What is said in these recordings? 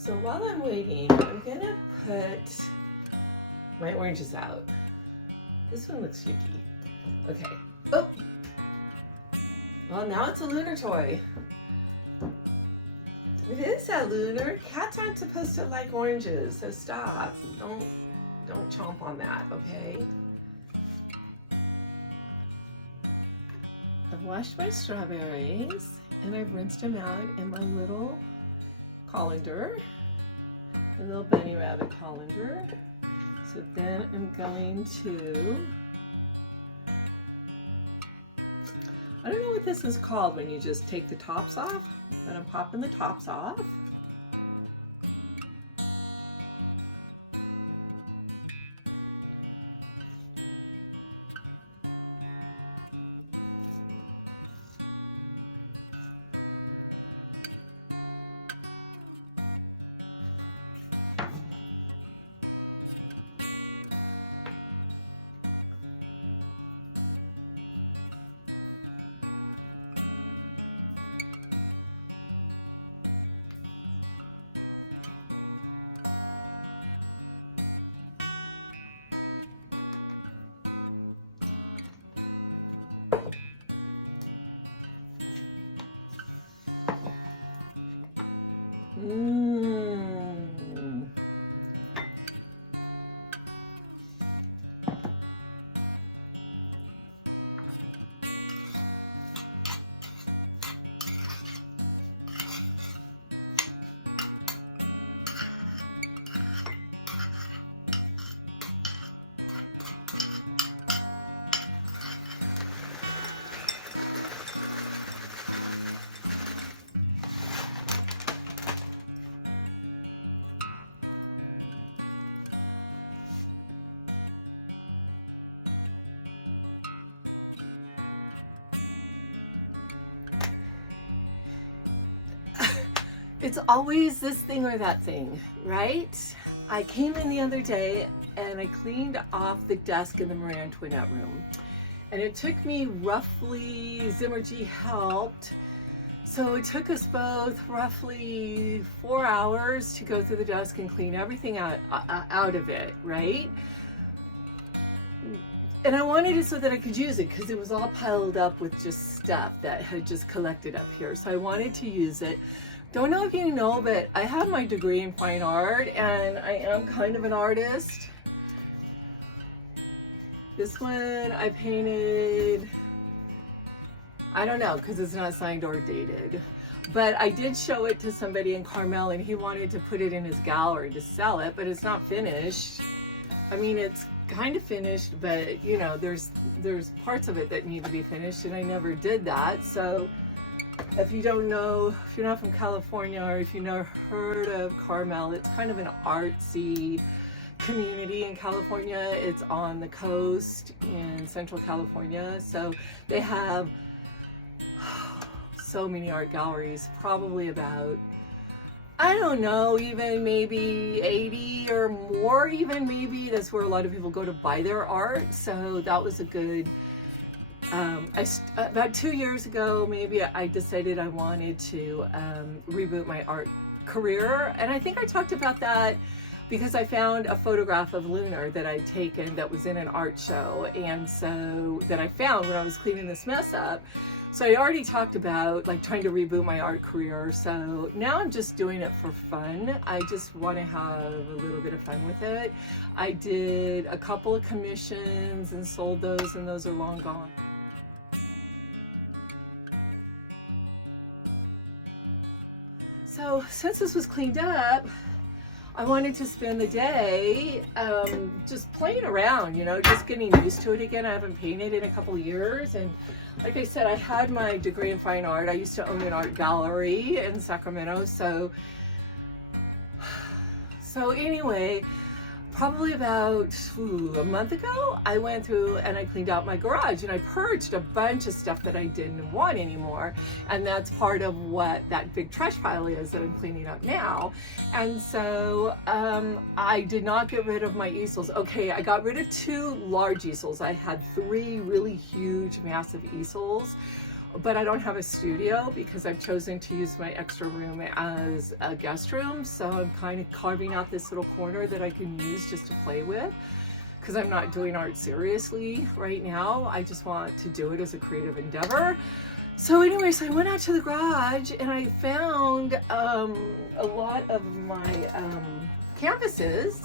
So while I'm waiting, I'm gonna put my oranges out. This one looks cheeky. Okay. Oh. Well, now it's a lunar toy. It is a lunar. Cats aren't supposed to like oranges, so stop. Don't chomp on that, okay? I've washed my strawberries and I've rinsed them out in my little colander, a little bunny rabbit colander. So then I'm going to, I don't know what this is called when you just take the tops off, but I'm popping the tops off. It's always this thing or that thing, right? I came in the other day and I cleaned off the desk in the Marie Antoinette room. And it took me roughly, Zimmergy helped, so it took us both roughly 4 hours to go through the desk and clean everything out of it, right? And I wanted it so that I could use it because it was all piled up with just stuff that had just collected up here. So I wanted to use it. Don't know if you know, but I have my degree in fine art and I am kind of an artist. This one I painted, I don't know, because it's not signed or dated. But I did show it to somebody in Carmel and he wanted to put it in his gallery to sell it, but it's not finished. I mean, it's kind of finished, but you know, there's parts of it that need to be finished and I never did that. So if you don't know, if you're not from California or if you've never heard of Carmel, it's kind of an artsy community in California. It's on the coast in Central California. So they have so many art galleries, probably about, I don't know, even maybe 80 or more even maybe. That's where a lot of people go to buy their art. So that was a good, about 2 years ago, maybe I decided I wanted to reboot my art career. And I think I talked about that because I found a photograph of Lunar that I'd taken that was in an art show. And so that I found when I was cleaning this mess up. So I already talked about like trying to reboot my art career. So now I'm just doing it for fun. I just want to have a little bit of fun with it. I did a couple of commissions and sold those, and those are long gone. So since this was cleaned up, I wanted to spend the day just playing around, you know, just getting used to it again. I haven't painted in a couple of years. And like I said, I had my degree in fine art. I used to own an art gallery in Sacramento. So anyway, probably about a month ago, I went through and I cleaned out my garage and I purged a bunch of stuff that I didn't want anymore. And that's part of what that big trash pile is that I'm cleaning up now. And so I did not get rid of my easels. Okay, I got rid of 2 large easels. I had 3 really huge, massive easels. but I don't have a studio because I've chosen to use my extra room as a guest room. So I'm kind of carving out this little corner that I can use just to play with, because I'm not doing art seriously right now. I just want to do it as a creative endeavor. So anyways, I went out to the garage and I found a lot of my canvases.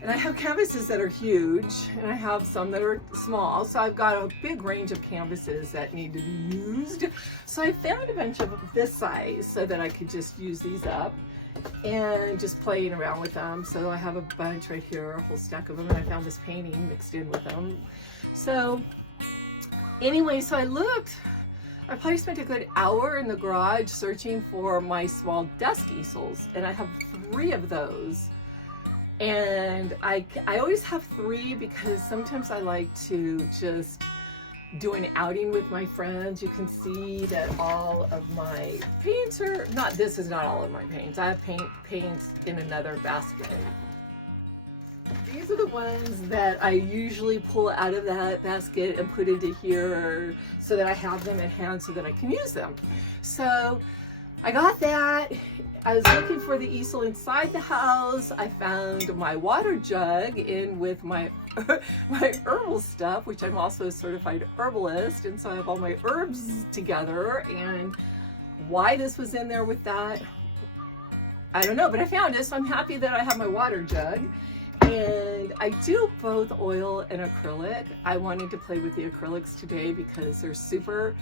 And I have canvases that are huge, and I have some that are small. So I've got a big range of canvases that need to be used. So I found a bunch of this size so that I could just use these up and just playing around with them. So I have a bunch right here, a whole stack of them, and I found this painting mixed in with them. So anyway, so I probably spent a good hour in the garage searching for my small desk easels, and I have 3 of those. And I always have 3 because sometimes I like to just do an outing with my friends. You can see that all of my paints are, this is not all of my paints. I have paints in another basket. These are the ones that I usually pull out of that basket and put into here so that I have them in hand so that I can use them. So I got that. I was looking for the easel inside the house. I found my water jug in with my herbal stuff, which I'm also a certified herbalist, and so I have all my herbs together. And why this was in there with that, I don't know, but I found it, so I'm happy that I have my water jug. And I do both oil and acrylic. I wanted to play with the acrylics today because they're super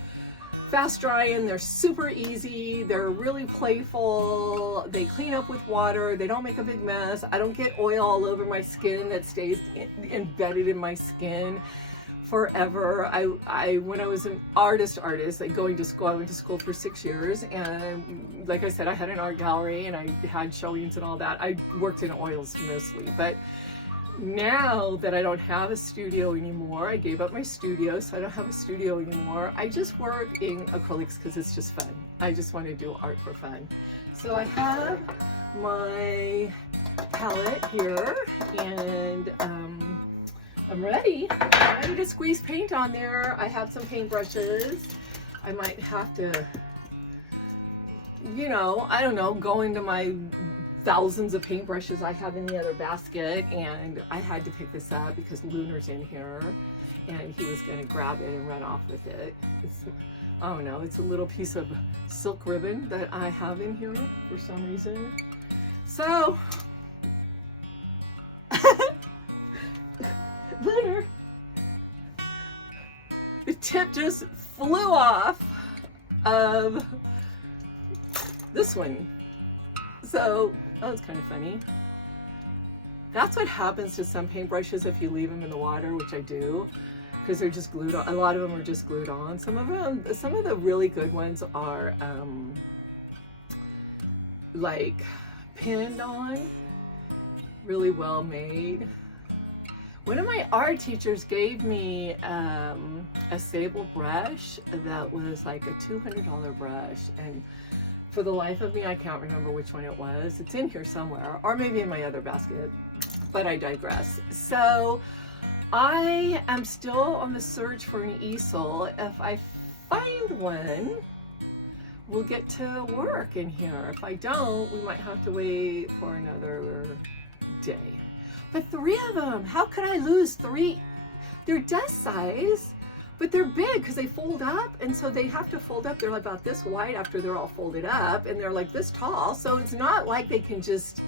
fast drying, they're super easy, they're really playful, they clean up with water, they don't make a big mess, I don't get oil all over my skin that stays embedded in my skin forever. When I was an artist, like going to school, I went to school for 6 years, and like I said, I had an art gallery and I had showings and all that. I worked in oils mostly, but now that I don't have a studio anymore, I gave up my studio, so I don't have a studio anymore. I just work in acrylics because it's just fun. I just want to do art for fun. So I have my palette here, and I'm ready to squeeze paint on there. I have some paintbrushes. I might have to, I don't know, go into my thousands of paintbrushes I have in the other basket, and I had to pick this up because Lunar's in here and he was going to grab it and run off with it. Oh no, it's a little piece of silk ribbon that I have in here for some reason. So Lunar, the tip just flew off of this one. So that was kind of funny. That's what happens to some paintbrushes if you leave them in the water, which I do, because they're just glued on. A lot of them are just glued on. Some of the really good ones are like pinned on, really well made. One of my art teachers gave me a sable brush that was like a $200 brush, and for the life of me, I can't remember which one it was. It's in here somewhere, or maybe in my other basket, but I digress. So I am still on the search for an easel. If I find one, we'll get to work in here. If I don't, we might have to wait for another day. But 3 of them, how could I lose 3? They're desk size, but they're big because they fold up, and so they have to fold up. They're about this wide after they're all folded up, and they're like this tall, so it's not like they can just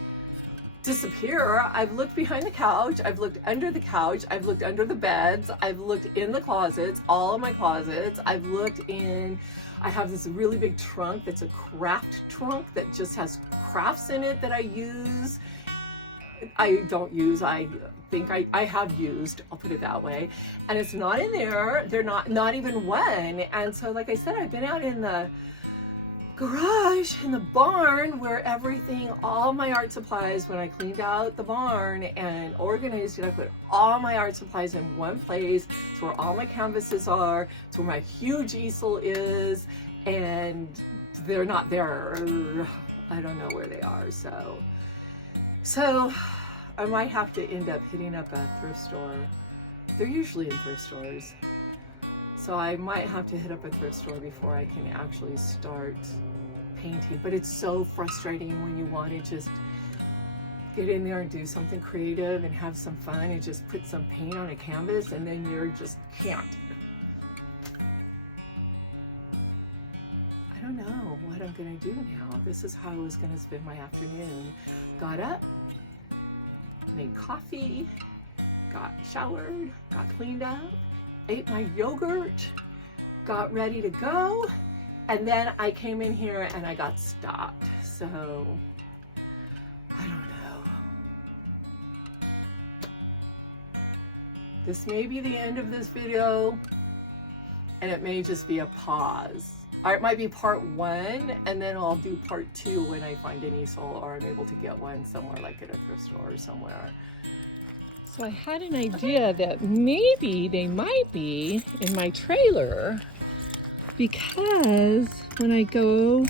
disappear. I've looked behind the couch, I've looked under the couch, I've looked under the beds, I've looked in the closets, all of my closets, I've looked in. I have this really big trunk that's a craft trunk that just has crafts in it that I use. I don't use, I think I have used, I'll put it that way, and it's not in there. They're not even one. And so like I said, I've been out in the garage, in the barn, where everything, all my art supplies, when I cleaned out the barn and organized it, I put all my art supplies in one place. It's where all my canvases are, it's where my huge easel is, and they're not there. I don't know where they are. So I might have to end up hitting up a thrift store. They're usually in thrift stores. So I might have to hit up a thrift store before I can actually start painting. But it's so frustrating when you want to just get in there and do something creative and have some fun and just put some paint on a canvas, and then you're just can't. I don't know what I'm gonna do now. This is how I was gonna spend my afternoon. Got up, made coffee, got showered, got cleaned up, ate my yogurt, got ready to go, and then I came in here and I got stopped. So, I don't know. This may be the end of this video, and it may just be a pause. Or it might be part 1, and then I'll do part 2 when I find an easel or I'm able to get one somewhere, like at a thrift store or somewhere. So I had an idea that maybe they might be in my trailer, because when I go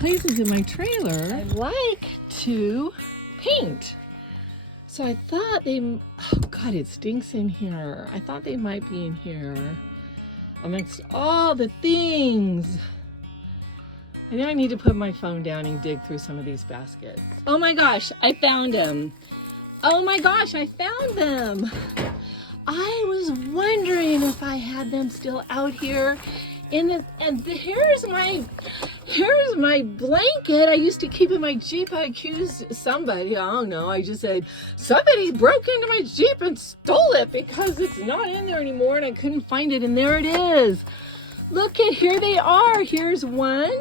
places in my trailer, I like to paint. So I thought they, oh God, it stinks in here. I thought they might be in here amongst all the things. I know I need to put my phone down and dig through some of these baskets. Oh my gosh, I found them. Oh my gosh, I found them. I was wondering if I had them still out here in the, and here's my blanket I used to keep in my Jeep. I accused somebody, I don't know, I just said, somebody broke into my Jeep and stole it because it's not in there anymore and I couldn't find it, and there it is. Look at, here they are. Here's one.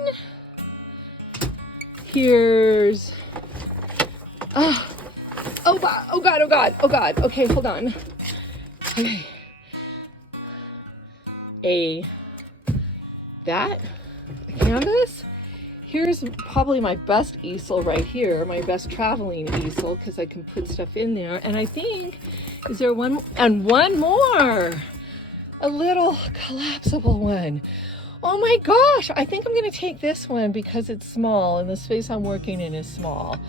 Here's, oh God, oh God, oh God, oh God. Okay, hold on. Okay. A canvas. Here's probably my best easel right here, my best traveling easel, because I can put stuff in there. And I think, is there one, and one more, a little collapsible one. Oh my gosh, I think I'm gonna take this one because it's small and the space I'm working in is small.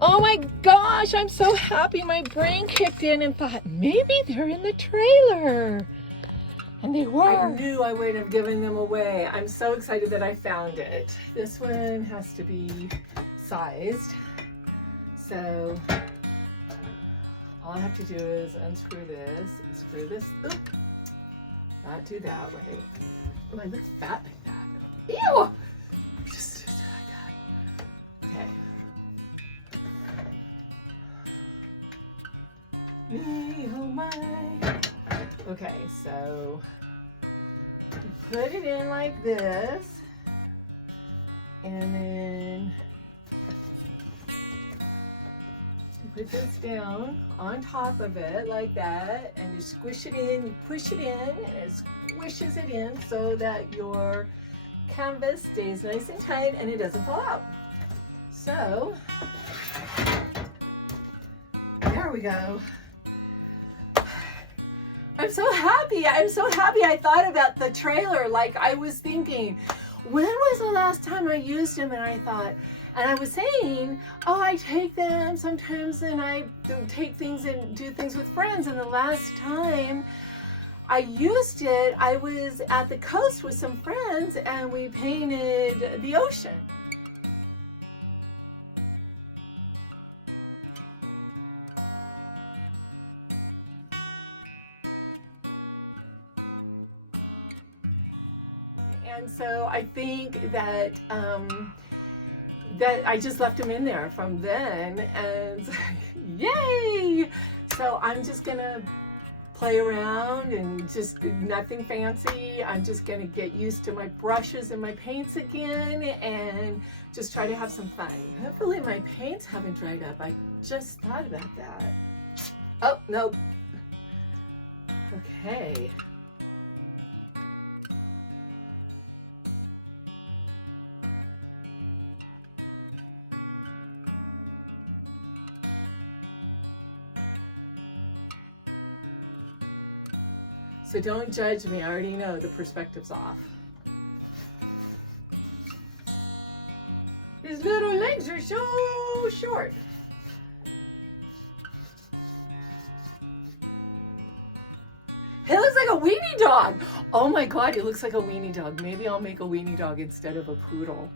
Oh my gosh, I'm so happy. My brain kicked in and thought, maybe they're in the trailer. And they were. I knew I would have given them away. I'm so excited that I found it. This one has to be sized. So all I have to do is unscrew this, and screw this. Oop. Not do that way. Oh, I look fat like that. Ew! Just do like that. Okay. Me, oh my. Okay, so you put it in like this, and then you put this down on top of it like that, and you squish it in, you push it in, and it squishes it in so that your canvas stays nice and tight and it doesn't fall out. So, there we go. I'm so happy. I'm so happy I thought about the trailer. Like, I was thinking, when was the last time I used them? And I thought, and I was saying, oh, I take them sometimes and I take things and do things with friends. And the last time I used it, I was at the coast with some friends and we painted the ocean. And so I think that that I just left them in there from then, and yay! So I'm just gonna play around and just nothing fancy. I'm just gonna get used to my brushes and my paints again and just try to have some fun. Hopefully my paints haven't dried up. I just thought about that. Oh, nope. Okay. So don't judge me, I already know the perspective's off. His little legs are so short. He looks like a weenie dog. Oh my God, he looks like a weenie dog. Maybe I'll make a weenie dog instead of a poodle.